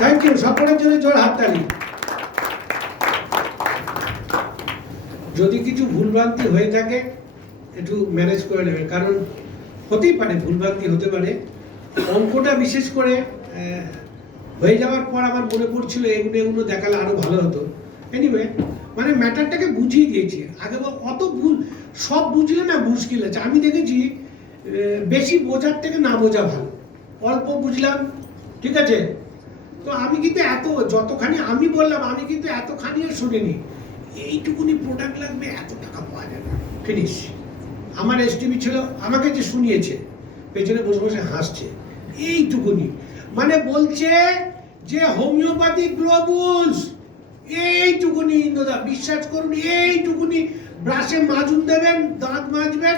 Thank you, সকলের জন্য জোর হাততালি। যদি কিছু ভুলভ্রান্তি হয়ে থাকে একটু ম্যানেজ করে নেবেন, কারণ হতেই পারে, ভুলভ্রান্তি হতে পারে। অঙ্কটা বিশেষ করে হয়ে যাওয়ার পর আমার মনে পড়ছিল এগুলো দেখালে আরো ভালো হতো। এনিওয়ে, মানে ম্যাটারটাকে বুঝিয়ে দিয়েছি। আগে অত ভুল সব বুঝলে না মুশকিল আছে। আমি দেখেছি বেশি বোঝার থেকে না বোঝা ভালো। অল্প বুঝলাম, ঠিক আছে, তো আমি কিন্তু যতখানি আমি বললাম, আমি কিন্তু এতখানিও শুনিনি। এইটুকুনি প্রোডাক্ট লাগবে, এত টাকা পাওয়া যাবে, ফিনিশ। আমার এসটিভি ছিল, আমাকে যে শুনিয়েছে পেছনে বসে বসে হাসছে, এইটুকুনি। মানে বলছে যে হোমিওপ্যাথি গ্লোবুলস, এইটুকুনি ইন্দ্রদা, বিশ্বাস করুন, এইটুকুনি ব্রাশে মাজুন দেবেন, দাঁত মাজবেন,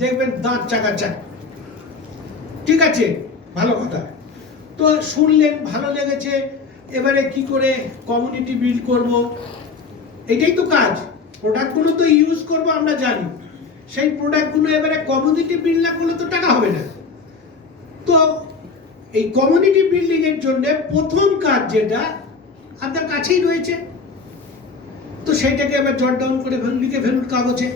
দেখবেন দাঁত চাকাচাক। ঠিক আছে, ভালো কথা। তো শুনলেন, ভালো লেগেছে। এবারে কি করে কমিউনিটি বিল্ড করব, এটাই তো কাজ। প্রোডাক্টগুলো তো ইউজ করব আমরা জানি, সেই প্রোডাক্টগুলো এবারে কমিউনিটি বিল্ড না করলে তো টাকা হবে না। তো এই কমিউনিটি বিল্ডিং এর জন্য প্রথম কাজ যেটা আপনার কাছেই রয়েছে, তো সেইটাকে এবার জট ডাউন করে লিখে ফেলুন কাগজে।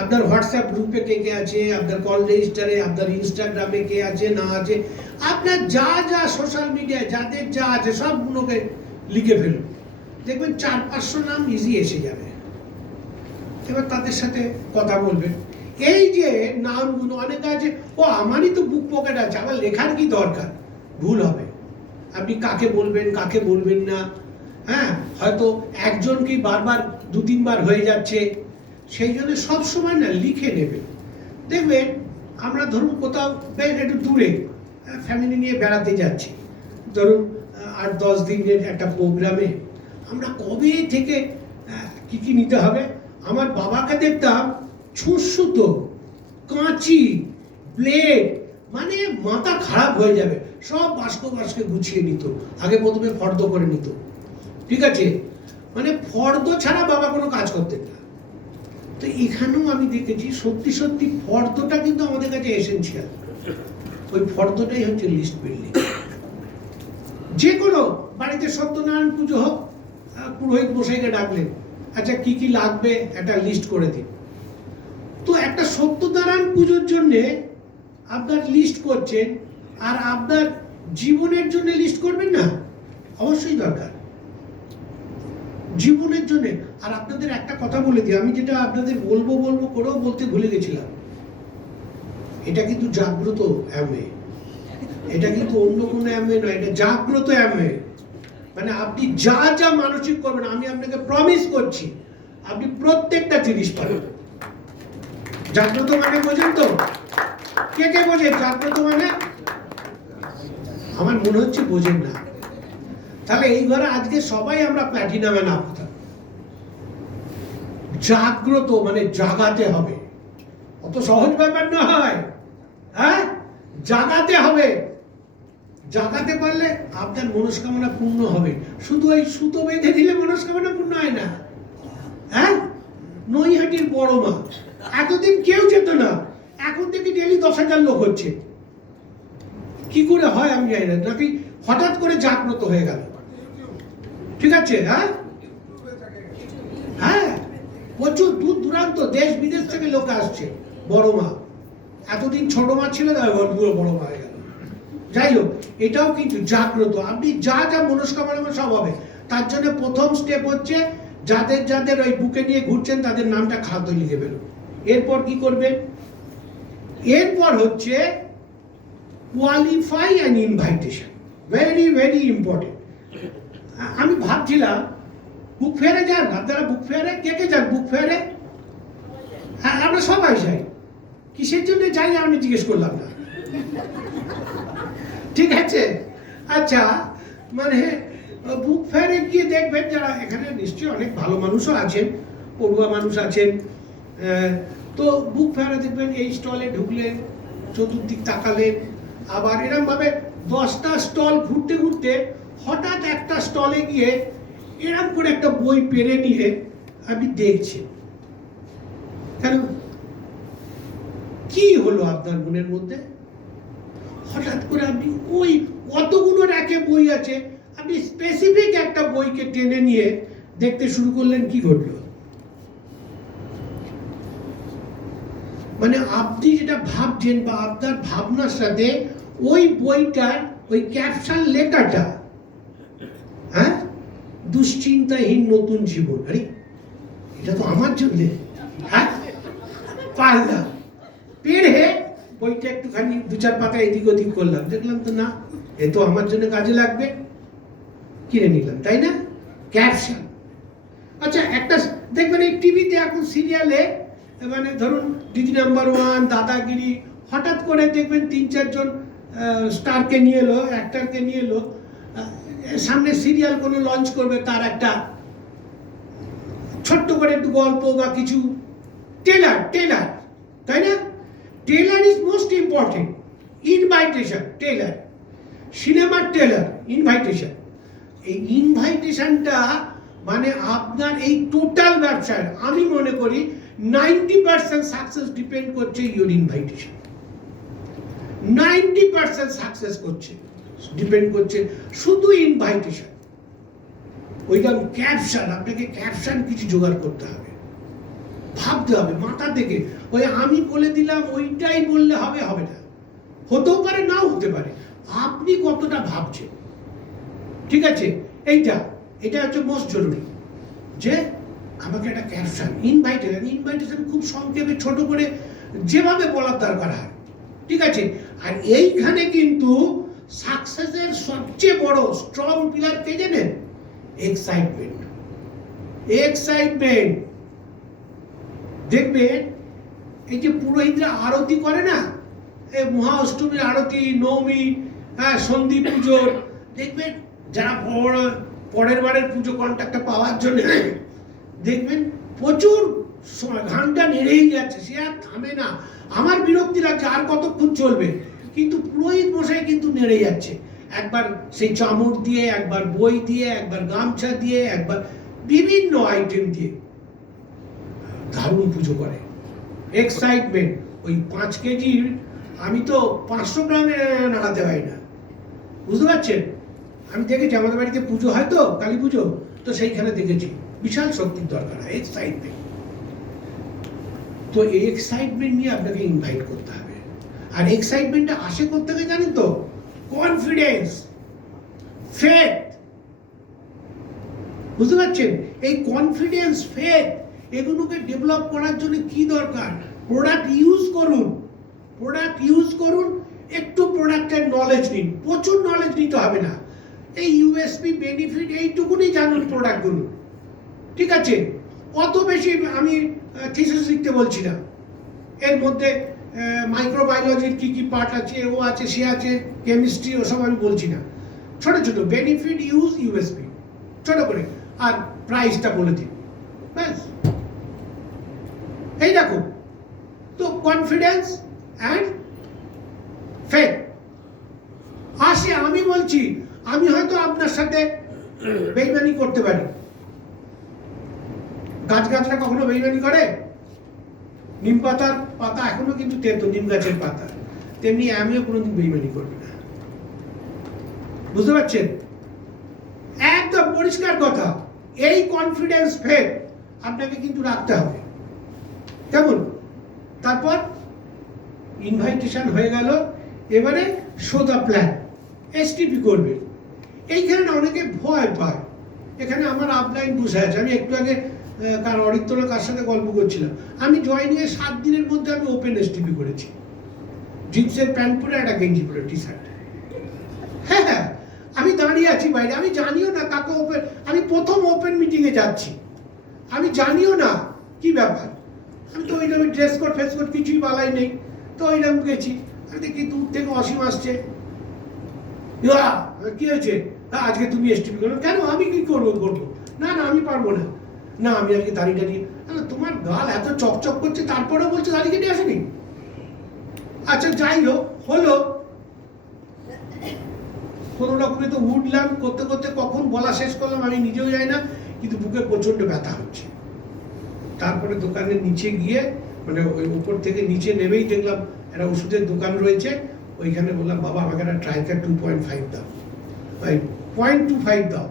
আপনার হোয়াটসঅ্যাপ গ্রুপে কে কে আছে, আপনার কল রেজিস্টারে, আপনার ইনস্টাগ্রামে কে আছে না আছে, আপনার যা যা সোশ্যাল মিডিয়ায় যাদের যা আছে সবগুলোকে লিখে ফেলুন। দেখবেন 400-500 নাম ইজি এসে যাবে। এবার তাদের সাথে কথা বলবেন। এই যে নামগুলো অনেকে আছে, ও আমারই তো বুক পকেট আছে, আমার লেখার কি দরকার, ভুল হবে। আপনি কাকে বলবেন কাকে বলবেন না, হ্যাঁ, হয়তো একজনকেই বারবার 2-3 বার হয়ে যাচ্ছে, সেই জন্য সবসময় না লিখে নেবেন। দেখবেন আমরা ধরুন কোথাও বেশ একটু দূরে ফ্যামিলি নিয়ে বেড়াতে যাচ্ছি, ধরুন 8-10 দিনের একটা প্রোগ্রামে, আমরা কবে থেকে কি কি নিতে হবে। আমার বাবাকে দেখতাম ছুঁচসুতো, কাঁচি, ব্লেড, মানে মাথা খারাপ হয়ে যাবে, সব বাস্কে গুছিয়ে নিত। আগে প্রথমে ফর্দ করে নিত, ঠিক আছে, মানে ফর্দ ছাড়া বাবা কোনো কাজ করতেন না। তো এখানেও আমি দেখেছি সত্যি সত্যি ফর্দটা কিন্তু আমাদের কাছে এসেনশিয়াল। ওই ফর্দটাই হচ্ছে লিস্ট বিল্ডিং। যে কোনো বাড়িতে সত্যনারায়ণ পুজো হোক, পুরোহিত মশাইকে ডাকলেন, আচ্ছা কি কি লাগবে একটা লিস্ট করে দিন। তো একটা সত্যনারায়ণ পুজোর জন্য আপনার লিস্ট করছেন, আর আপনার জীবনের জন্য লিস্ট করবেন না, অবশ্যই দরকার জীবনের জন্য। আর আপনাদের একটা কথা বলে দিই, আমি যেটা আপনাদের বলবো করেও বলতে ভুলে গেছিলাম, এটা কিন্তু জাগ্রত অ্যামওয়ে, এটা কিন্তু অন্য কোনো অ্যামওয়ে নয়, এটা জাগ্রত অ্যামওয়ে। মানে আপনি যা যা মানসিক করবেন, আমি আপনাকে প্রমিস করছি, আপনি প্রত্যেকটা জিনিস পাবেন। জাগ্রত মানে বোঝেন তো? কে কে বোঝেন জাগ্রত মানে? আমার মনে হচ্ছে বোঝেন না। তাহলে এই ঘরে আজকে সবাই আমরা প্ল্যাটিনামে নাম কথা। জাগ্রত মানে জাগাতে হবে, অত সহজ ব্যাপার নয়। হ্যাঁ, জাগাতে হবে। জাগাতে পারলে আপনার মনস্কামনা পূর্ণ হবে। শুধু এই সুতো বেঁধে দিলে মনস্কামনা পূর্ণ হয় না। হ্যাঁ, নৈহাটির বড় মা, এতদিন কেউ যেত না, এখন থেকে ডেলি 10,000 লোক হচ্ছে। কি করে হয় আমি জানি না, নাকি হঠাৎ করে জাগ্রত হয়ে গেল। ঠিক আছে, হ্যাঁ হ্যাঁ, প্রচুর দূর দূরান্ত দেশ বিদেশ থেকে লোক আসছে। বড় মা, এতদিন ছোট মা ছিল না, বড় মা হয়ে গেল। যাই হোক, এটাও কিন্তু জাগ্রত। আপনি যা যা মনস্কামনা সব হবে। তার জন্য প্রথম স্টেপ হচ্ছে যাদের যাদের ওই বুকে নিয়ে ঘুরছেন তাদের নামটা খাতায় লিখে ফেলুন। এরপর কি করবেন? এরপর হচ্ছে qualify and invitation, very very important. আমি ভাবছিলাম বুক ফেয়ারে যান, আপনারা বুক ফেয়ারে কে কে যান বুক ফেয়ারে? হ্যাঁ, আমরা সবাই যাই। কিসের জন্য যাই আমি জিজ্ঞেস করলাম না, ঠিক আছে। আচ্ছা, মানে বুক ফেয়ারে গিয়ে দেখবেন যারা এখানে নিশ্চয়ই অনেক ভালো মানুষও আছেন, পড়ুয়া মানুষ আছেন। তো বুক ফেয়ারে দেখবেন এই স্টলে ঢুকলেন, চতুর্দিক তাকালেন, আবার এরকম ভাবে 10টা স্টল ঘুরতে ঘুরতে হঠাৎ একটা স্টলে গিয়ে এরকম করে একটা বই পেরে নিয়ে আপনি দেখছেন। কেন? কি হলো আপনার মনের মধ্যে? হঠাৎ করে আপনি ওই কতগুলো র্যাকে বই আছে, আপনি স্পেসিফিক একটা বইকে টেনে নিয়ে দেখতে শুরু করলেন, কি ঘটলো? মানে আপনি যেটা ভাবছেন বা আপনার ভাবনার সাথে ওই বইটার ওই ক্যাপশন লেখাটা, হ্যাঁ, দুশ্চিন্তাহীন নতুন জীবন, আরে এটা তো আমার জন্য, হ্যাঁ, পারলাম পেড়ে বইটা একটুখানি 2-4 পাতা এদিক ওদিক করলাম, দেখলাম তো না, এ তো আমার জন্য কাজে লাগবে, কিনে নিলাম, তাই না? ক্যাপশন। আচ্ছা, একটা দেখবেন এই টিভিতে এখন সিরিয়ালে, মানে ধরুন দিদি নাম্বার 1, দাদাগিরি, হঠাৎ করে দেখবেন 3-4 জন স্টারকে নিয়ে এলো, অ্যাক্টরকে নিয়ে এলো, সামনে সিরিয়াল কোনো লঞ্চ করবে, তার একটা ছোট্ট করে একটু গল্প বা কিছু টেলার, তাই না? Trailer is most important. Invitation, trailer, সিনেমার টেলার, ইনভাইটেশন। এই ইনভাইটেশনটা মানে আপনার এই টোটাল ব্যবসার, আমি মনে করি 90% সাকসেস ডিপেন্ড করছে ইউর ইনভাইটেশন। 90% সাকসেস করছে, ডিপেন্ড করছে শুধু ইনভাইটেশন। ওইটা ক্যাপশন, আপনাকে ক্যাপশন কিছু জোগাড় করতে হবে, ভাবতে হবে মাথা থেকে। ওই আমি বলে দিলাম ওইটাই বললে হবে, হবে না, হতেও পারে নাও হতে পারে, আপনি কতটা ভাবছেন, ঠিক আছে? এটা হচ্ছে মোস্ট জরুরি, যে আমাকে একটা ক্যাপশন, ইনভাইটেশন খুব সংক্ষেপে ছোট করে যেভাবে বলার দরকার হয়, ঠিক আছে? আর এইখানে কিন্তু সাকসেসের সবচেয়ে বড় স্ট্রং পিলার কে জানেন? এক্সাইটমেন্ট। দেখবেন এই যে পুরোহিতরা আরতি করে না, এই মহা অষ্টমীর আরতি, নবমী, হ্যাঁ, সন্ধি পুজোর, দেখবেন যারা পরের বারের পুজো কন্ট্রাক্টটা পাওয়ার জন্য দেখবেন প্রচুর সময় ঘন্টা নেড়েই যাচ্ছে, সে আর থামে না। আমার বিরক্তি লাগছে, আর কতক্ষণ চলবে, কিন্তু পুরোহিত মশাই কিন্তু নেড়ে যাচ্ছে, একবার সেই চামড় দিয়ে, একবার বই দিয়ে, একবার গামছা দিয়ে, একবার বিভিন্ন আইটেম দিয়ে দারুণ পুজো করে। এক্সাইটমেন্ট। ওই 5 কেজির আমি তো 500 গ্রামে নাড়াতে হয় না, বুঝতে পারছেন? আমি দেখেছি, আমাদের বাড়িতে পুজো হয় তো, কালী পুজো, তো সেইখানে দেখেছি বিশাল শক্তির দরকার হয়, এক্সাইটমেন্ট। তো এই এক্সাইটমেন্ট নিয়ে আপনাকে ইনভাইট করতে হবে। আর এক্সাইটমেন্টটা আসে করতে হবে জানেন তো? কনফিডেন্স, ফেথ, বুঝতে পারছেন? এই কনফিডেন্স, ফেথ, এগুলোকে ডেভেলপ করার জন্য কি দরকার? প্রোডাক্ট ইউজ করুন, একটু প্রোডাক্টের নলেজ নিন, প্রচুর নলেজ নিতে হবে না, এই ইউএসপি, বেনিফিট, এইটুকুনি জানুন প্রোডাক্টগুলো, ঠিক আছে? অত বেশি আমি থিসিস লিখতে বলছি না, এর মধ্যে মাইক্রোবায়োলজির কি কি পার্ট আছে, ও আছে, সে আছে, কেমিস্ট্রি, ওসব আমি বলছি না। ছোট ছোট বেনিফিট, ইউজ, ইউএসপি, ছোট করে, আর প্রাইসটা বলে দিন, ব্যাস। এই দেখো, তো কনফিডেন্স অ্যান্ড ফেথ আসে। আমি বলছি, আমি হয়তো আপনার সাথে বেইমানি করতে পারি, গাছরা কখনো বেইমানি করে? নিম পাতার পাতা এখনো কিন্তু তেতো, নিম গাছের পাতা, তেমনি আমিও কোনোদিন বেইমানি করবে না, বুঝতে পারছেন? একদম পরিষ্কার কথা। এই কনফিডেন্স, ফেথ আপনাকে কিন্তু রাখতে হবে, কেমন? তারপর ইনভাইটেশন হয়ে গেল, এবারে শো দ্য প্ল্যান, এসটিপি করবে। এইখানে অনেকে ভয় পায়, এখানে আমার আপলাইন বসে আছে। আমি একটু আগে অরিত্তলা কার সাথে গল্প করছিলাম, আমি জয়েনিংয়ে 7 দিনের মধ্যে আমি ওপেন এসটিপি করেছি, জিন্সের প্যান্ট পরে, একটা গেঞ্জি পরে, টি শার্ট। হ্যাঁ, আমি দাঁড়িয়ে আছি বাইরে, আমি জানিও না কাকে ওপেন, আমি প্রথম ওপেন মিটিংয়ে যাচ্ছি, আমি জানিও না কি ব্যাপার, আমি তো ওইরকম ড্রেস কোড ফেস কোড কিছুই বালাই নেই, তো ওইরকম গেছি। আমি দেখি দূর থেকে অসীম আসছে, কি হয়েছে? আজকে তুমি এসটিপি করো? কেন, আমি কি করবো? না আমি পারবো না, আমি আজকে দাড়ি নিয়ে। তোমার গাল এত চকচক করছে, তারপরেও বলছে দাড়ি কেটে আসেনি? আচ্ছা, যাই হোক, হলো কোনো রকমে তো উঠলাম, করতে করতে কখন বলা শেষ করলাম আমি নিজেও জানি না, কিন্তু বুকে প্রচন্ড ব্যথা হচ্ছে। তারপরে দোকানের নিচে গিয়ে, মানে ওই উপর থেকে নিচে নেমেই দেখলাম একটা ওষুধের দোকান রয়েছে, ওইখানে বললাম বাবা আমাকে একটা ট্রাইকার 2.5 দাও, 0.25 দাও।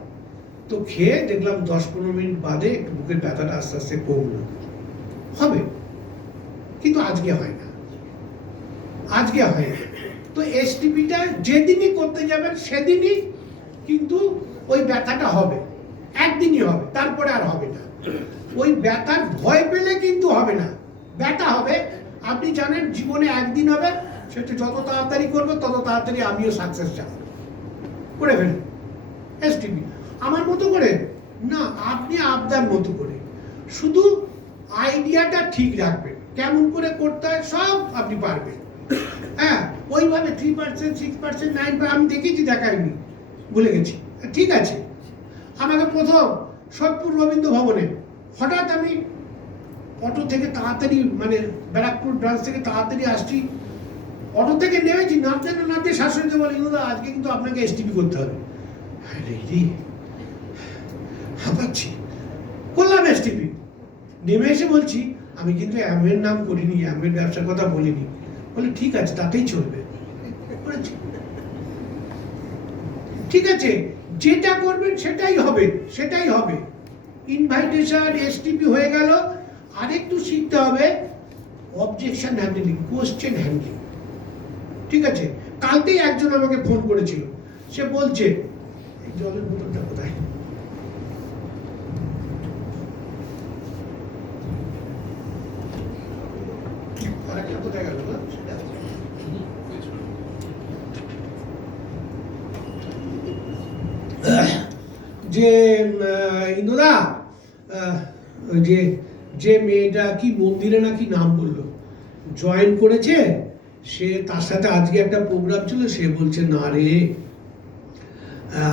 তো খেয়ে দেখলাম 10-15 মিনিট বাদে একটু বুকের ব্যথাটা আস্তে আস্তে কমলো। হবে, কিন্তু আজকে হয় না, আজকে হয় না। তো এসটিপিটা যেদিনই করতে যাবেন সেদিনই কিন্তু ওই ব্যথাটা হবে, একদিনই হবে, তারপরে আর হবে না। ওই ব্যথার ভয় পেলে কিন্তু হবে না, ব্যথা হবে। আপনি জানেন জীবনে একদিন হবে, সেটা যত তাড়াতাড়ি করবে তত তাড়াতাড়ি আমিও সাকসেস যাব। করে ফেলুন এসটিপি আমার মতো করে না, আপনি আপনার মতো করে, শুধু আইডিয়াটা ঠিক রাখবেন, কেমন করে করতে হয় সব আপনি পারবেন। হ্যাঁ, ওইভাবে 3%, 6%, 9%, আমি দেখেছি, দেখাইনি, ভুলে গেছি, ঠিক আছে। আমাকে প্রথম সোদপুর রবীন্দ্র ভবনে হঠাৎ আমি অটো থেকে তাড়াতাড়ি, মানে ব্যারাকপুর ব্রাঞ্চ থেকে তাড়াতাড়ি আসছি, অটো থেকে নেমেছি, নাচতে না নাচতে শাশুড়িতে বলে ইন্দুদা আজকে কিন্তু আপনাকে এসটিপি করতে হবে। হাঁপাচ্ছি, করলাম এসটিপি। নেমে এসে বলছি আমি কিন্তু অ্যামের নাম করিনি, অ্যামের ব্যবসার কথা বলিনি। বলে ঠিক আছে, তাতেই চলবে। ঠিক আছে, যেটা করবেন সেটাই হবে, সেটাই হবে। ইনভাইটেশন এসটিপি হয়ে গেল, আরেকটু শিখতে হবে অবজেকশন হ্যান্ডলিং, কোশ্চেন হ্যান্ডলিং। ঠিক আছে, কালকেই একজন আমাকে ফোন করেছিল, সে বলছে এই জলের বোতলটা কোথায়, কোথায় গেল যে ইন্দুদা, যে যে মেয়েটা কি মন্দিরে নাকি নাম বললো জয়েন করেছে, সে তার সাথে আজকে একটা প্রোগ্রাম ছিল, সে বলছে না রে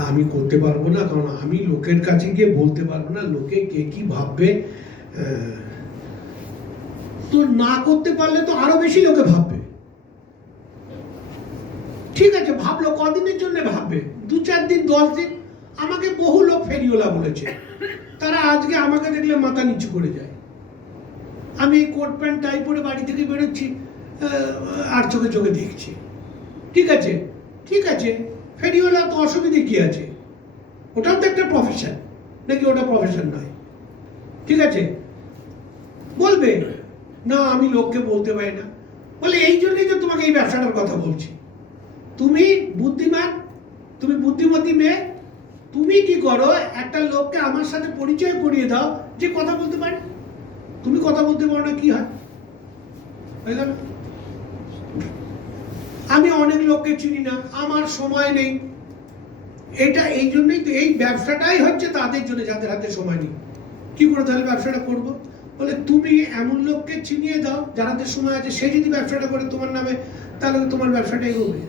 আমি করতে পারবো না, কারণ আমি লোকের কাছে গিয়ে বলতে পারবো না, লোকে কে কি ভাববে। তো না করতে পারলে তো আরো বেশি লোকে ভাববে। ঠিক আছে, ভাবলো, কদিনের জন্য ভাববে, 2-4 দিন 10 দিন। আমাকে বহু লোক ফেরিওলা বলেছে, তারা আজকে আমাকে দেখলে মাথা নিচু করে যায়। আমি কোট প্যান্ট টাই পরে বাড়ি থেকে বেরোচ্ছি, আর চোখে চোখে দেখছি। ঠিক আছে, ঠিক আছে, ফেরিওলা তো অসুবিধে কি আছে, ওটাও তো একটা প্রফেশন, নাকি ওটা প্রফেশন নয়? ঠিক আছে, বলবে না আমি লোককে বলতে পারি না। বলে এই জন্যই তো তোমাকে এই ব্যবসাটার কথা বলছি। তুমি বুদ্ধিমান, তুমি বুদ্ধিমতী মেয়ে, তুমি কি করো, একটা লোককে আমার সাথে পরিচয় করিয়ে দাও যে কথা বলতে পারে। তুমি কথা বলতে পারো না, কি হয়? আমি অনেক লোককে চিনি না, আমার সময় নেই। এটা এই জন্যই তো, এই ব্যবসাটাই হচ্ছে তাদের জন্য যাদের হাতে সময় নেই। কি করে তাহলে ব্যবসাটা করবো? বলে তুমি এমন লোককে চিনিয়ে দাও যার হাতে সময় আছে, সে যদি ব্যবসাটা করে তোমার নামে, তাহলে তোমার ব্যবসাটা এগোবে।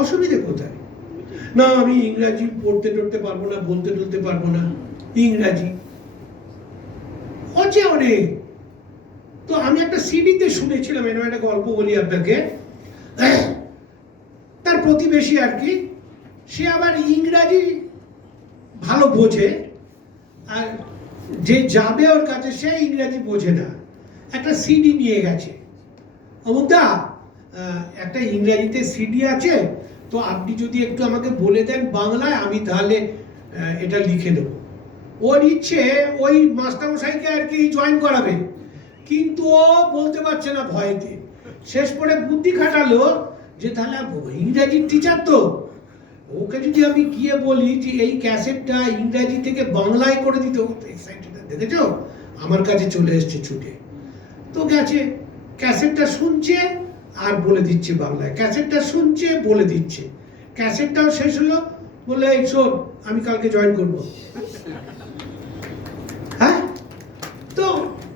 অসুবিধে কোথায়? না আমি ইংরাজি পড়তে টড়তে পারবো না, বলতে টলতে পারবো না, ইংরাজি হচ্ছে অনেক। তো আমি একটা সিডিতে শুনেছিলাম, এরকম একটা গল্প বলি আপনাকে। তার প্রতিবেশী আর কি, সে আবার ইংরাজি ভালো বোঝে, আর যে যাবে ওর কাছে সে ইংরাজি বোঝে না। একটা সিডি নিয়ে গেছে, অমুকদা একটা ইংরাজিতে সিডি আছে, তো আপনি যদি একটু আমাকে বলে দেন বাংলায়, আমি তাহলে এটা লিখে দেবো। ওর ইচ্ছে ওই মাস্টারমশাইকে আর কি জয়েন করাবে, কিন্তু ও বলতে পারছে না ভয়েতে। শেষ পরে বুদ্ধি খাটালো যে তাহলে ইংরাজির টিচার তো, ওকে যদি আমি গিয়ে বলি যে এই ক্যাসেটটা ইংরাজি থেকে বাংলায় করে দিতে, ও এক্সাইটেড, দেখেছো আমার কাছে চলে এসছে ছুটে। তো গেছে, ক্যাসেটটা শুনছে আর বলে দিচ্ছে বাংলায়, ক্যাসেটটা শুনছে বলে দিচ্ছে। ক্যাসেটটাও শেষ হলো, বলে এই শোন আমি কালকে জয়েন করব। হ্যাঁ, তো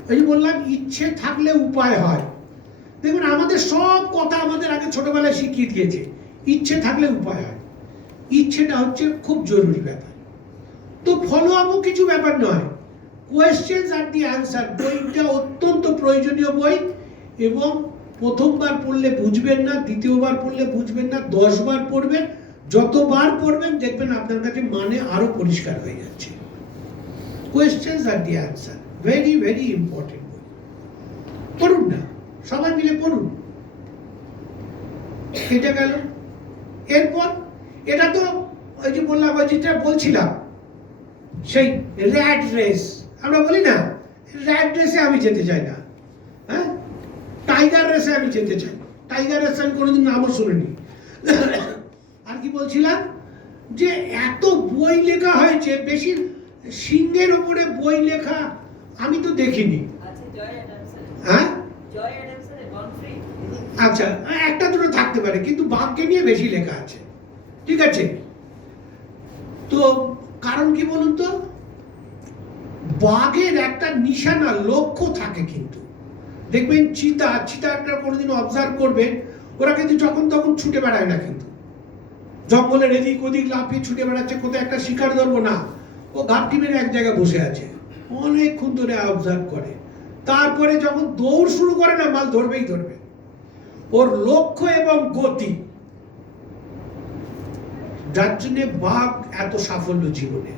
ওই যে বললাম ইচ্ছে থাকলে উপায় হয়। দেখুন আমাদের সব কথা আমাদের আগে ছোটবেলায় শিখিয়ে দিয়েছে, ইচ্ছে থাকলে উপায় হয়। ইচ্ছেটা হচ্ছে খুব জরুরি ব্যাপার। তো ফলো আপও কিছু ব্যাপার নয়, কোয়েশ্চেনস আর দি অ্যান্সার বইটা অত্যন্ত প্রয়োজনীয় বই, এবং প্রথমবার পড়লে বুঝবেন না, দ্বিতীয়বার পড়লে বুঝবেন না, 10 বার পড়বেন, যতবার পড়বেন দেখবেন আপনার কাছে মানে আরো পরিষ্কার হয়ে যাচ্ছে। Questions are the answer very very important বই, পড়ুন না, সবাই মিলে পড়ুন। কেটে গেল। এরপর এটা তো ওই যে বললাম, ওই যেটা বলছিলাম সেই র্যাট রেস, আমরা বলি না র্যাট রেসে আমি যেতে চাই না, হ্যাঁ টাইগার রেসে আমি যেতে চাই। টাইগার রেসে আমি কোনোদিন নামও শুনিনি। আর কি বলছিলাম, যে এত বই লেখা হয়েছে, বেশি সিংহের উপরে বই লেখা আমি তো দেখিনি। হ্যাঁ আচ্ছা, একটা দুটো থাকতে পারে, কিন্তু বাঘকে নিয়ে বেশি লেখা আছে, ঠিক আছে। তো কারণ কি বলুন তো, বাঘের একটা নিশানা লক্ষ্য থাকে, কিন্তু দেখবেন চিতা একটা কোনোদিন অবজার্ভ করবেন, ওরা কিন্তু যখন তখন ছুটে বেড়ায় না, কিন্তু জঙ্গলের এদিক ওদিক লাফিয়ে ছুটে বেড়াচ্ছে, কোথাও একটা শিকার ধরবো না, ও ঘাপটি মেরে এক জায়গায় বসে আছে, অনেকক্ষণ ধরে অবজার্ভ করে। তারপরে যখন দৌড় শুরু করে না, মাল ধরবেই ধরবে। ওর লক্ষ্য এবং গতি, যার জন্য বাঘ এত সাফল্য জীবনে।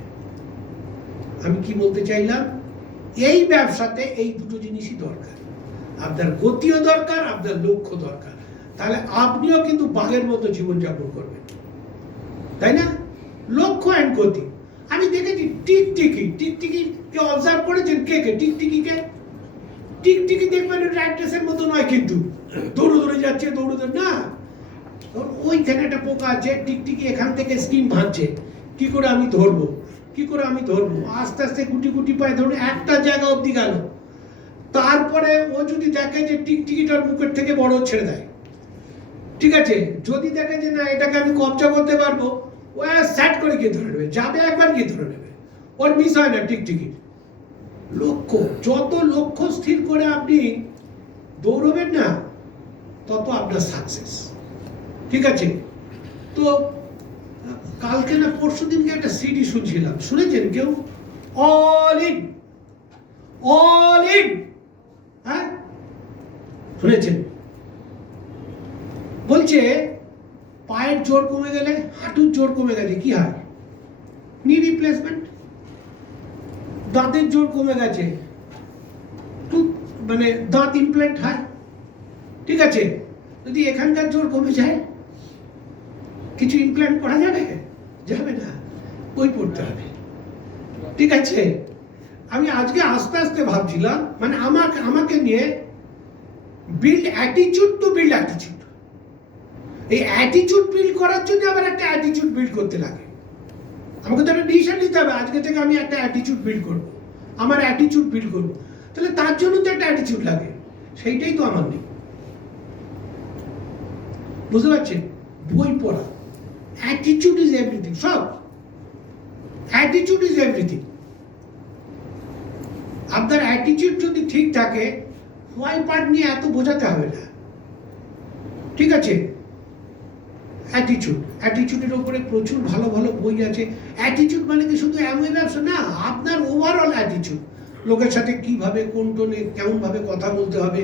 আমি কি বলতে চাইলাম, এই ব্যবসাতে এই দুটো জিনিসই দরকার, আপনার গতিও দরকার, আপনার লক্ষ্য দরকার, তাহলে আপনিও কিন্তু বাঘের মতো জীবনযাপন করবেন, তাই না? লক্ষ্য অ্যান্ড গতি। আমি দেখেছি টিকটিকি কে অবজার্ভ করেছেন? কে টিকটিকি দেখবেন র্যাট রেসের মতো নয়, কিন্তু দৌড়ে যাচ্ছে, দৌড়ে না, ওইখানে একটা পোকা আছে, টিকটিকি এখান থেকে স্কিন ভাঙছে, কি করে আমি ধরবো, আস্তে আস্তে গুটি পায়ে ধরুন একটা জায়গা অবধি গেল। তারপরে ও যদি দেখে যে টিকটিকিটার মুখের থেকে বড়, ছেড়ে দেয়, ঠিক আছে। যদি দেখে যে না, এটাকে আমি কবজা করতে পারবো, ও স্যাট করে গিয়ে ধরে নেবে, যাবে একবার গিয়ে ধরে নেবে, ওর মিস হয় না। টিকটিকির লক্ষ্য, যত লক্ষ্য স্থির করে আপনি দৌড়বেন না, তত আপনার সাকসেস, ঠিক আছে। তো কালকে না পরশু দিনকে একটা সিডি শুনছিলাম, শুনেছেন কেউ? অল ইন, হ্যাঁ শুনেছেন? বলছে পায়ের জোর কমে গেলে, হাঁটুর জোর কমে গেলে কি হয়? নি রিপ্লেসমেন্ট। দাঁতের জোর কমে গেছে, মানে দাঁত ইমপ্ল্যান্ট হয়, ঠিক আছে। যদি এখানকার জোর কমে যায়, কিছু ইমপ্ল্যান্ট করা যাবে না, বই পড়তে হবে, ঠিক আছে। আমি আজকে আস্তে আস্তে ভাবছিলাম, মানে আমাকে নিয়ে build attitude to build attitude. এই অ্যাটিটিউড বিল্ড করার জন্য আবার একটা অ্যাটিটিউড বিল্ড করতে লাগে। আমাকে তো একটা ডিসিশন নিতে হবে, আজকে থেকে আমি একটা অ্যাটিটিউড বিল্ড করবো, আমার অ্যাটিটিউড বিল্ড করবো। তাহলে তার জন্য তো একটা অ্যাটিটিউড লাগে, সেইটাই তো আমার নেই, বুঝতে পারছেন? বই পড়া, অ্যাটিটিউড ইজ এভরিথিং, সব অ্যাটিটিউড ইজ এভরিথিং। আপনার অ্যাটিটিউড যদি ঠিক থাকে, হোয়াই পার্ট নিয়ে এত বোঝাতে হবে না, ঠিক আছে। অ্যাটিটিউডের উপরে প্রচুর ভালো ভালো বই আছে। অ্যাটিটিউড মানে কি শুধু এমন ব্যবসা না, আপনার ওভারঅল অ্যাটিটিউড, লোকের সাথে কিভাবে, কোন টোনে কেমন ভাবে কথা বলতে হবে,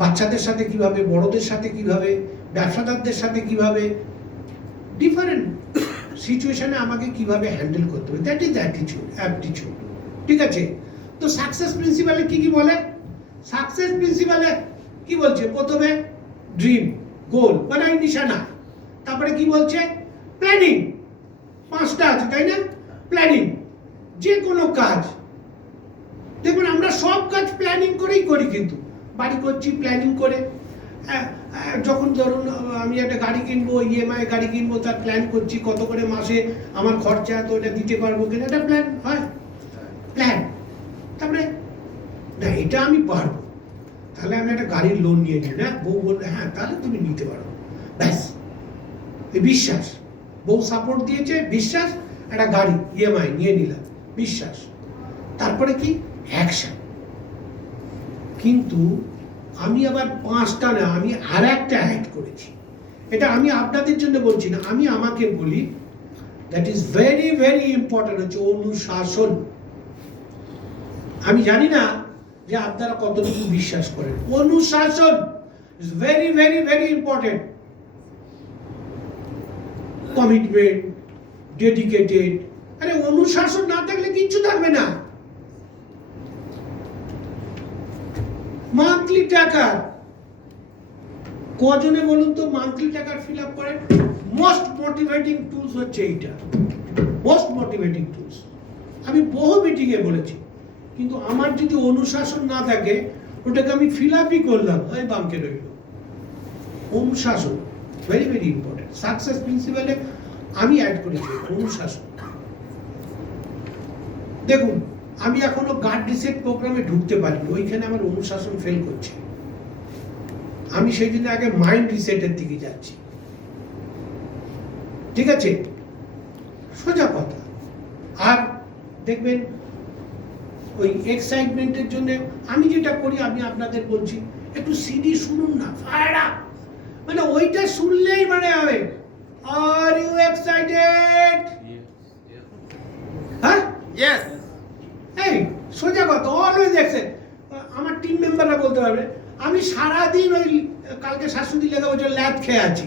বাচ্চাদের সাথে কিভাবে, বড়দের সাথে কিভাবে, ব্যবসাদারদের সাথে কিভাবে, ডিফারেন্ট সিচুয়েশনে আমাকে কিভাবে হ্যান্ডেল করতে হবে, দ্যাট ইজ অ্যাপটিটিউড, ঠিক আছে। তো সাকসেস প্রিন্সিপালে কি বলে? সাকসেস প্রিন্সিপালে কি বলছে? প্রথমে ড্রিম, গোল, মানে নিশানা। তারপরে কি বলছে? প্ল্যানিং। 5টা আছে, তাই না? প্ল্যানিং, যে কোনো কাজ দেখুন, আমরা সব কাজ প্ল্যানিং করেই করি, কিন্তু বাড়ি করছি প্ল্যানিং করে, যখন ধরুন আমি একটা গাড়ি কিনবো, ইএমআই গাড়ি কিনবো, তার প্ল্যান করছি, কত করে মাসে আমার খরচা, তো এটা দিতে পারবো কিনা, এটা প্ল্যান হয়, প্ল্যান। তারপরে না, এটা আমি পারবো, তাহলে আমি একটা গাড়ির লোন নিয়ে নিই, না বউ বললে হ্যাঁ তাহলে তুমি নিতে পারো, ব্যাস। বিশ্বাস, বউ সাপোর্ট দিয়েছে, বিশ্বাস, একটা গাড়ি ইএমআই নিয়ে নিলাম, বিশ্বাস। তারপরে কি? অ্যাকশন। কিন্তু আমি আবার 5টা না, আমি আর একটা অ্যাড করেছি। এটা আমি আপনাদের জন্য বলছি না, আমি আমাকে বলি, that is very very important, হচ্ছে অনুশাসন। আমি জানি না যে আপনারা কতটুকু বিশ্বাস করেন। অনুশাসন is very very very important. Commitment, dedicated. আরে অনুশাসন না থাকলে কিচ্ছু থাকবে না। মান্থলি টাকা কজনে বলুন তো মান্থলি টাকার ফিল আপ করেন? মোস্ট মোটিভেটিং টুলস হচ্ছে এইটা, মোস্ট মোটিভেটিং টুলস। আমি বহু মিটিংয়ে বলেছি, কিন্তু আমার যদি অনুশাসন না থাকে, ওটাকে আমি ফিল আপই করলাম, ওই বামকে রইল। অনুশাসন ভেরি ভেরি ইম্পর্টেন্ট। সাকসেস প্রিন্সিপালে আমি অ্যাড করেছি অনুশাসন। দেখুন, আমি এখনো গার্ড রিসেট প্রোগ্রামে ঢুকতে পারিনি, ওইখানে আমার অনুশাসন ফেল করছে। আমি সেই জন্য আগে মাইন্ড রিসেটের দিকে যাচ্ছি। ঠিক আছে, সোজা কথা। আর দেখবেন ওই এক্সাইটমেন্টের জন্য আমি যেটা করি, আমি আপনাদের বলছি, একটু সিডি শুনুন না, ফায়ার আপ। মানে ওইটা শুনলেই মানে হবে আর ইউ এক্সাইটেড? হ্যাঁ, ইয়েস। এই সোজা কথা, অলওয়েজ এক্সাইটেড। আমার টিম মেম্বাররা বলতে পারবে, আমি সারাদিন ওই কালকে শাশুড়ি লেখা বলছে ল্যাদ খেয়ে আছি।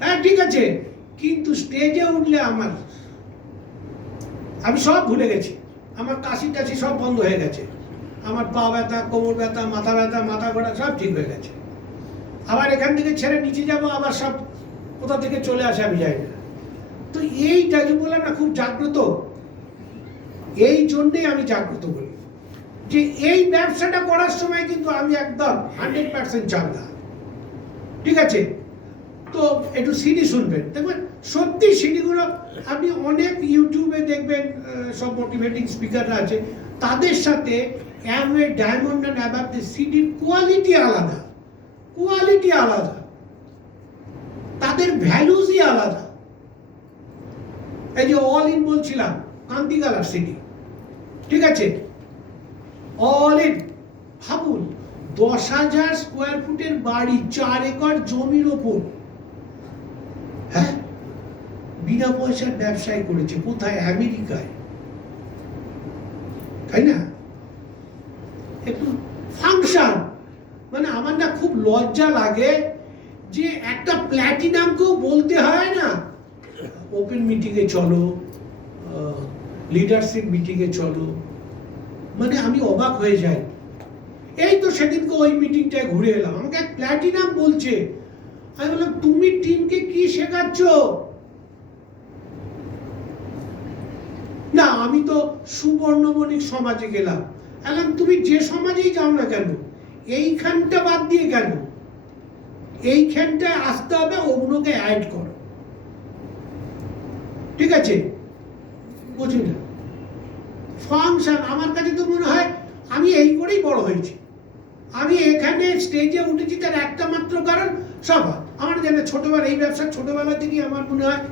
হ্যাঁ ঠিক আছে, কিন্তু স্টেজে উঠলে আমি সব ভুলে গেছি। আমার কাশি টাশি সব বন্ধ হয়ে গেছে, আমার পা ব্যথা, কোমর ব্যথা, মাথা ঘোরা সব ঠিক হয়ে গেছে। আবার এখান থেকে ছেড়ে নিচে যাব, আবার সব কোথা থেকে চলে আসে আমি জানি না। তো এইটা যে বললাম না, খুব জাগ্রত। এই জন্যেই আমি জাগ্রত বলি যে এই ব্যবসাটা করার সময় কিন্তু আমি একদম 100% চাঙ্গা। ঠিক আছে, তো একটু সিডি শুনবেন, দেখবেন সত্যি সিডিগুলো আপনি অনেক ইউটিউবে দেখবেন, সব মোটিভেটিং স্পিকাররা আছে, তাদের সাথে Amway, diamond and above the সিডির কোয়ালিটি আলাদা, কোয়ালিটি আলাদা, তাদের ভ্যালুজই আলাদা। এই যে অল ইন বলছিলাম, কান্তিগালার সিডি, ঠিক আছে, অল ইন। ভাবুন, 10,000 স্কোয়ার ফুটের বাড়ি, 4 একর জমির ওপর, হ্যাঁ, বিনা পয়সার ব্যবসায় করেছে। কোথায়? আমেরিকায়, তাই না? একটু ফাংশন, মানে আমার না খুব লজ্জা লাগে যে একটা প্ল্যাটিনামকেও বলতে হয় না ওপেন মিটিংয়ে চলো, লিডারশিপ মিটিংয়ে চলো। মানে আমি অবাক হয়ে যাই। এই তো সেদিনকে ওই মিটিংটায় ঘুরে এলাম, আমাকে এক প্ল্যাটিনাম বলছে, আমি বললাম তুমি টিমকে কি শেখাচ্ছ? না, আমি তো সুবর্ণবণিক সমাজে গেলাম। বললাম তুমি যে সমাজেই যাও না কেন, এইখানটা বাদ দিয়ে কেন, এইখানটায় আসতে হবে, ওগুলোকে অ্যাড করো। ঠিক আছে, বুঝুন না ফাংশন। আমার কাছে তো মনে হয় আমি এই করেই বড় হয়েছি। আমি এখানে স্টেজে উঠেছি তার একটা মাত্র কারণ, সব আমার জানে ছোটবেলা, এই ব্যবসা ছোটবেলা থেকেই আমার মনে হয়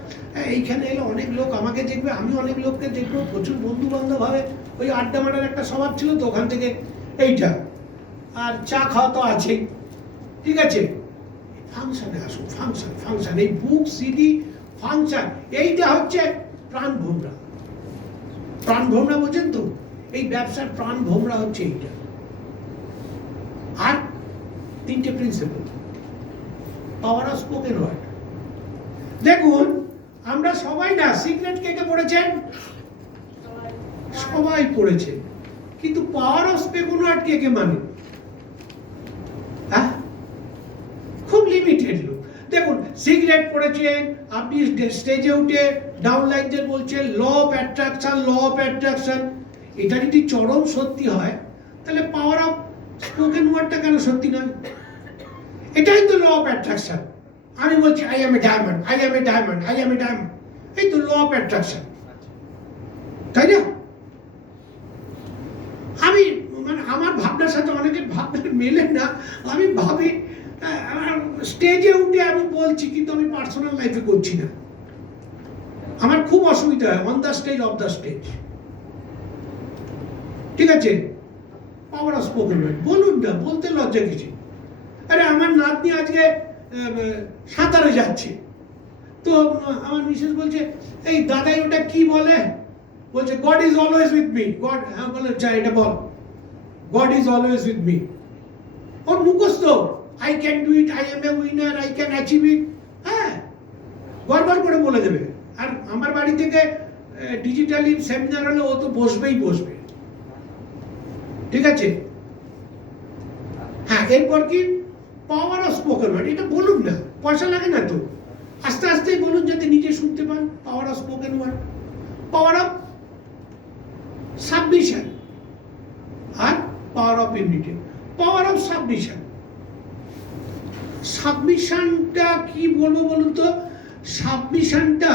এইখানে এলে অনেক লোক আমাকে দেখবে, আমি অনেক লোককে দেখবো, প্রচুর বন্ধু বান্ধব হবে। ওই আড্ডা মারার একটা স্বভাব ছিল, তো ওখান থেকে এইটা, আর চা খাওয়া তো আছেই। ঠিক আছে, ফাংশনে আসুন, ফাংশন ফাংশন, এই বুক সিডি ফাংশন, এইটা হচ্ছে প্রাণ ভোমরা। প্রাণ ভোমরা বোঝেন তো? এই ব্যবসার প্রাণ ভোমরা হচ্ছে এইটা। আর 3টে principal, power of spoken word. দেখুন, আমরা সবাই না সিক্রেট কে কে পড়েছেন? সবাই পড়েছে, কিন্তু পাওয়ার অফ স্পোকেন ওয়ার্ড কে কে মানে? হ্যাঁ, খুব লিমিটেড লোক। দেখুন, সিক্রেট পড়েছেন, আপনি স্টেজে উঠে ডাউনলাইনদের বলছেন law of attraction, law of attraction. এটা যদি চরম সত্যি হয়, তাহলে পাওয়ার অফ স্পোকেন ওয়ার্ডটা কেন সত্যি নয়? এটাই তো ল অফ অ্যাট্রাকশন। আমি বলছি I am a diamond, I am a diamond, I am a diamond, এই তো ল অফ অ্যাট্রাকশন, তাই না? আমি মানে আমার ভাবনার সাথে অনেকের ভাবনা মেলে না। আমি ভাবি স্টেজে উঠে আমি বলছি, কিন্তু আমি পার্সোনাল লাইফে করছি না। আমার খুব অসুবিধা হয় on the stage, of the stage. ঠিক আছে, পাওয়ার অফ স্পোকেন ওয়ার্ড বলুন না, বলতে লজ্জা কিছু। আরে আমার নাতনি আজকে সাঁতারে যাচ্ছে, তো আমার মিসেস বলছে, এই দাদাই ওটা কি বলে? বলছে God is always with me. God, হ্যাঁ বলে, চা এটা বল, God is always with me. ওর মুখস্থ, I can do it, I am a winner, I can achieve it. হ্যাঁ, গড়বড় করে বলে দেবে। আর আমার বাড়ি থেকে ডিজিটালি সেমিনার হলে ও তো বসবেই বসবে। ঠিক আছে, হ্যাঁ, এরপর কি পাওয়ার অফ স্পোকেন ওয়ার্ড, এটা বলুন না, পয়সা লাগে না তো, আস্তে আস্তেই বলুন যাতে নিজে শুনতে পান। Power of spoken word, power of submission আর power of unity. Power of submission, সাবমিশনটা কি বলবো বলুন তো? সাবমিশনটা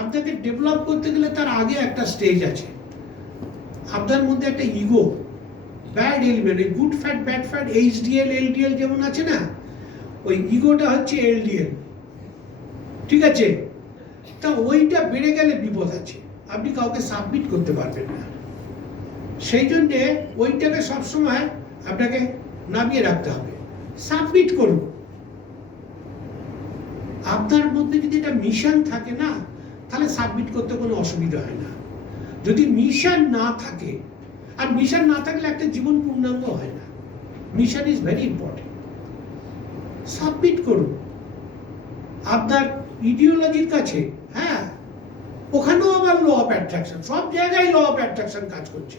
আপনাকে ডেভেলপ করতে গেলে তার আগে একটা স্টেজ আছে। আপনার মধ্যে একটা ego, bad element, good fat bad fat, HDL LDL যেমন আছে না, ওই ইগোটা হচ্ছে LDL, ঠিক আছে? তা ওইটা বেড়ে গেলে বিপদ আছে, আপনি কাউকে সাবমিট করতে পারবেন না। সেই জন্যে ওইটাকে সবসময় আপনাকে নামিয়ে রাখতে হবে। সাবমিট করুন। আপনার মধ্যে যদি একটা মিশন থাকে না, তাহলে সাবমিট করতে কোনো অসুবিধা হয় না। যদি মিশন না থাকে, আর মিশন না থাকলে একটা জীবন পূর্ণাঙ্গ হয় না। Mission is very important. Submit করুন আপনার ইডিওলজির কাছে। হ্যাঁ, ওখানেও আবার ল অফ অ্যাট্রাকশন, সব জায়গায় ল অফ অ্যাট্রাকশন কাজ করছে।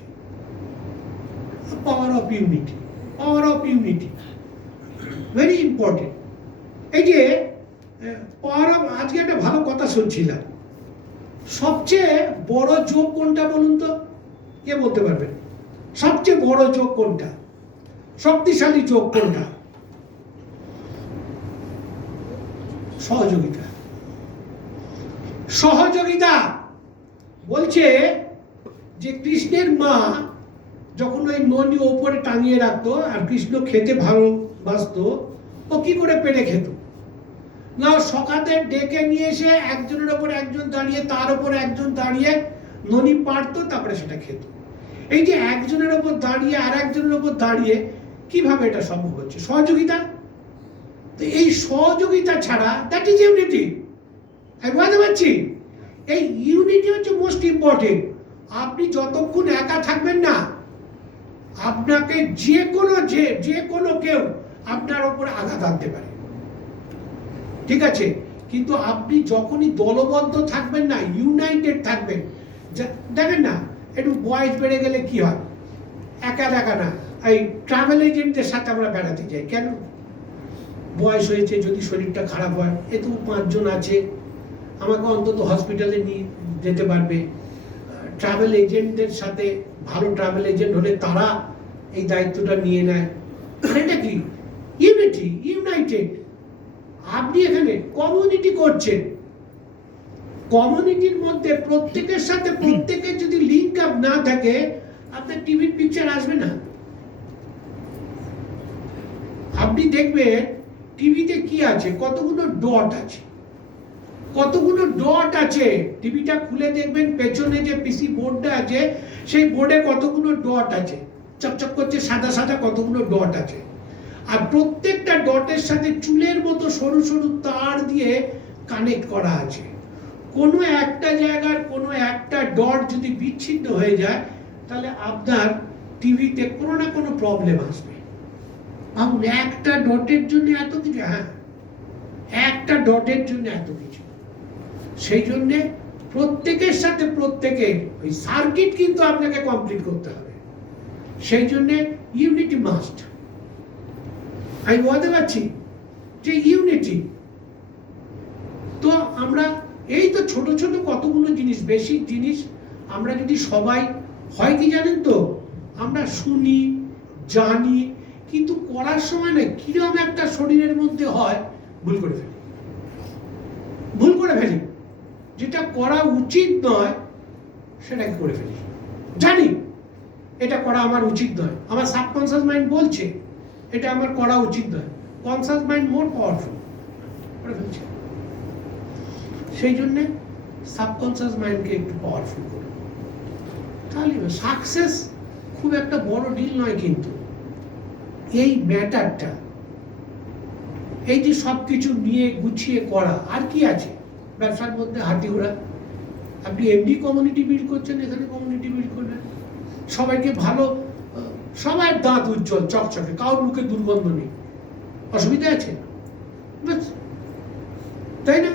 পাওয়ার of unity, power of unity very important. এই যে পাওয়ার অফ, আজকে একটা ভালো কথা শুনছিলাম, সবচেয়ে বড় যোগ কোনটা বলুন তো? কে বলতে পারবেন? সবচেয়ে বড় যোগ কোনটা? শক্তিশালী যোগ কোনটা? সহযোগিতা। সহযোগিতা বলছে যে কৃষ্ণের মা যখন ওই ননি ওপরে টাঙিয়ে রাখতো আর কৃষ্ণ খেতে ভালোবাসতো, ও কি করে পেরে খেত না? সখাদের ডেকে নিয়ে এসে একজনের ওপর একজন দাঁড়িয়ে, তার ওপর একজন দাঁড়িয়ে ননি পারতো, তারপরে সেটা খেত। এই যে একজনের ওপর দাঁড়িয়ে আর একজনের ওপর দাঁড়িয়ে, কিভাবে এটা সম্ভব হচ্ছে? সহযোগিতা। তো এই সহযোগিতা ছাড়া, দ্যাট ইজ ইউনিটি। আমি বুঝতে পারছি, এই ইউনিটি হচ্ছে মোস্ট ইম্পর্টেন্ট। আপনি যতক্ষণ একা থাকবেন না, আপনাকে যে কোনো কেউ আপনার ওপর আঘাত আনতে পারে, ঠিক আছে? কিন্তু আপনি যখনই দলবদ্ধ থাকবেন না, ইউনাইটেড থাকবেন, দেখেন না, একটু বয়স বেড়ে গেলে কি হয়? একা একা না, এই ট্রাভেল এজেন্টদের সাথে আমরা বেড়াতে যাই কেন? বয়স হয়েছে, যদি শরীরটা খারাপ হয়, এ তো 5 জন আছে, আমাকে অন্তত হসপিটালে নিয়ে যেতে পারবে। ট্রাভেল এজেন্টদের সাথে, ভালো ট্রাভেল এজেন্ট হলে তারা এই দায়িত্বটা নিয়ে নেয়। এটা কি? Unity, United. আপনি এখানে কমিউনিটি করছেন, কমিউনিটির মধ্যে প্রত্যেকের সাথে প্রত্যেকের যদি লিঙ্ক আপ না থাকে, আপনার টিভির পিকচার আসবে না। আপনি দেখবেন টিভিতে কি আছে, কতগুলো ডট আছে, কতগুলো ডট আছে। টিভিটা খুলে দেখবেন পেছনে যে পিসি বোর্ডটা আছে, সেই বোর্ডে কতগুলো ডট আছে, চকচক করছে সাদা সাদা কতগুলো ডট আছে। আর প্রত্যেকটা ডটের সাথে চুলের মতো সরু সরু তার দিয়ে কানেক্ট করা আছে। কোনো একটা জায়গার কোনো একটা ডট যদি বিচ্ছিন্ন হয়ে যায়, তাহলে আপনার টিভিতে কোনো না কোনো প্রবলেম আসবে। ভাবুন, একটা ডটের জন্য এত কিছু। হ্যাঁ, একটা ডটের জন্য এত কিছু। সেই জন্যে প্রত্যেকের সাথে প্রত্যেকের ওই সার্কিট কিন্তু আপনাকে কমপ্লিট করতে হবে। সেই জন্যে ইউনিটি মাস্ট। আমি বলতে পারছি যে ইউনিটি। তো আমরা এই তো ছোট ছোট কতগুলো জিনিস, বেসিক জিনিস, আমরা যদি সবাই, হয় কি জানেন তো, আমরা শুনি জানি, কিন্তু করার সময় না কিরকম একটা শরীরের মধ্যে হয়, ভুল করে ফেলি। যেটা করা উচিত নয় সেটাকে করে ফেলি। জানি এটা করা আমার উচিত নয়, আমার সাবকনসিয়াস মাইন্ড বলছে এটা আমার করা উচিত নয়, কনসিয়াস মাইন্ড মোর পাওয়ারফুল, করে ফেলছে। সেই জন্যে সাবকনসিয়াস মাইন্ডকে একটু পাওয়ারফুল করুন, তাহলে সাকসেস খুব একটা বড় ডিল নয়। কিন্তু এই ম্যাটারটা, এই যে সব কিছু নিয়ে গুছিয়ে করা, আর কি আছে ব্যবসার মধ্যে? হাতি ঘোড়া। আপনি এমনি কমিউনিটি বিল্ড করছেন, এখানে কমিউনিটি বিল্ড করবেন, সবাইকে ভালো, সবার দাঁত উজ্জ্বল চকচকে, কারোর মুখে দুর্গন্ধ নেই, অসুবিধা আছে? তাই না?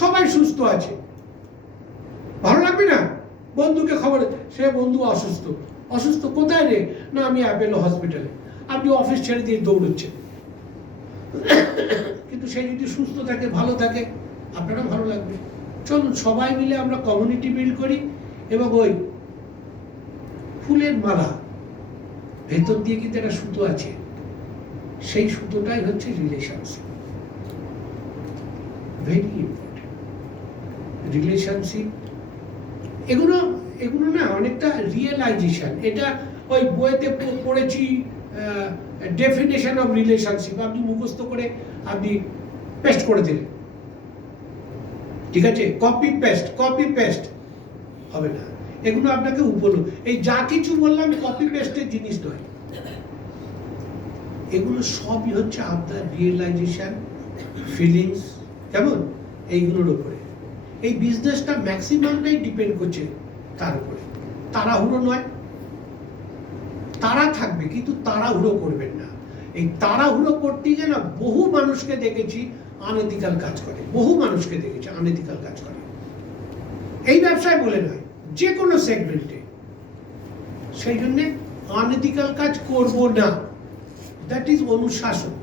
সবাই সুস্থ আছে, ভালো লাগবে না? বন্ধুকে খবর, সে বন্ধু অসুস্থ। অসুস্থ কোথায় রে? না, আমি অ্যাপেলো হসপিটালে। আপনি অফিস ছেড়ে দিয়ে দৌড়চ্ছেন, কিন্তু সে যদি সুস্থ থাকে, ভালো থাকে, আপনারও ভালো লাগবে। চলুন সবাই মিলে আমরা কমিউনিটি বিল্ড করি এবং ওই ফুলের মালা ভেতর দিয়ে কিন্তু একটা সুতো আছে, সেই সুতোটাই হচ্ছে রিলেশনশিপ। Very important relationship. এগুলো এগুলো না অনেকটা রিয়েলাইজেশন। এটা ওই বইতে পড়েছি ডেফিনেশন অফ রিলেশনশিপ, আপনি মুখস্থ করে আপনি পেস্ট করে দিলেন, ঠিক আছে, কপি পেস্ট হবে না। এগুলো আপনাকে এই যা কিছু বললাম কপি পেস্টের জিনিস নয়, এগুলো সবই হচ্ছে আপনার রিয়েলাইজেশন, ফিলিংস, কেমন, এইগুলোর উপরে। এই বিজনেসটা ম্যাক্সিমামটাই ডিপেন্ড করছে তার উপরে। তাড়াহুড়ো নয়, তাড়া থাকবে কিন্তু তাড়াহুড়ো করবেন না। এই তাড়াহুড়ো করতে গিয়ে না বহু মানুষকে দেখেছি আনএথিক্যাল কাজ করে, বহু মানুষকে দেখেছি আনএথিক্যাল কাজ করে। এই ব্যবসায় বলে নয়, যে কোনো সেগমেন্টে। সেই জন্যে আনএথিক্যাল কাজ করব না, দ্যাট ইজ অনুশাসন,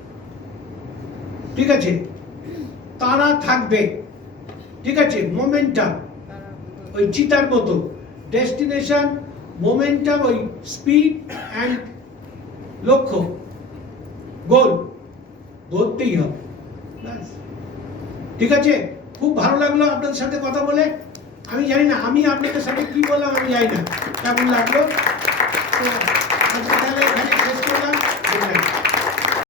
ঠিক আছে। তারা থাকবে, ঠিক আছে, মোমেন্টাম ওই চিতার মতো, ডেস্টিনেশন, মোমেন্টাম, ওই স্পিড অ্যান্ড লক্ষ্য, গোল ধরতেই হবে, ঠিক আছে। খুব ভালো লাগলো আপনাদের সাথে কথা বলে। আমি জানি না আমি আপনাদের সাথে কি বললাম, আমি জানি না কেমন লাগলো। তো আজকে তাহলে এখানে শেষ করলাম।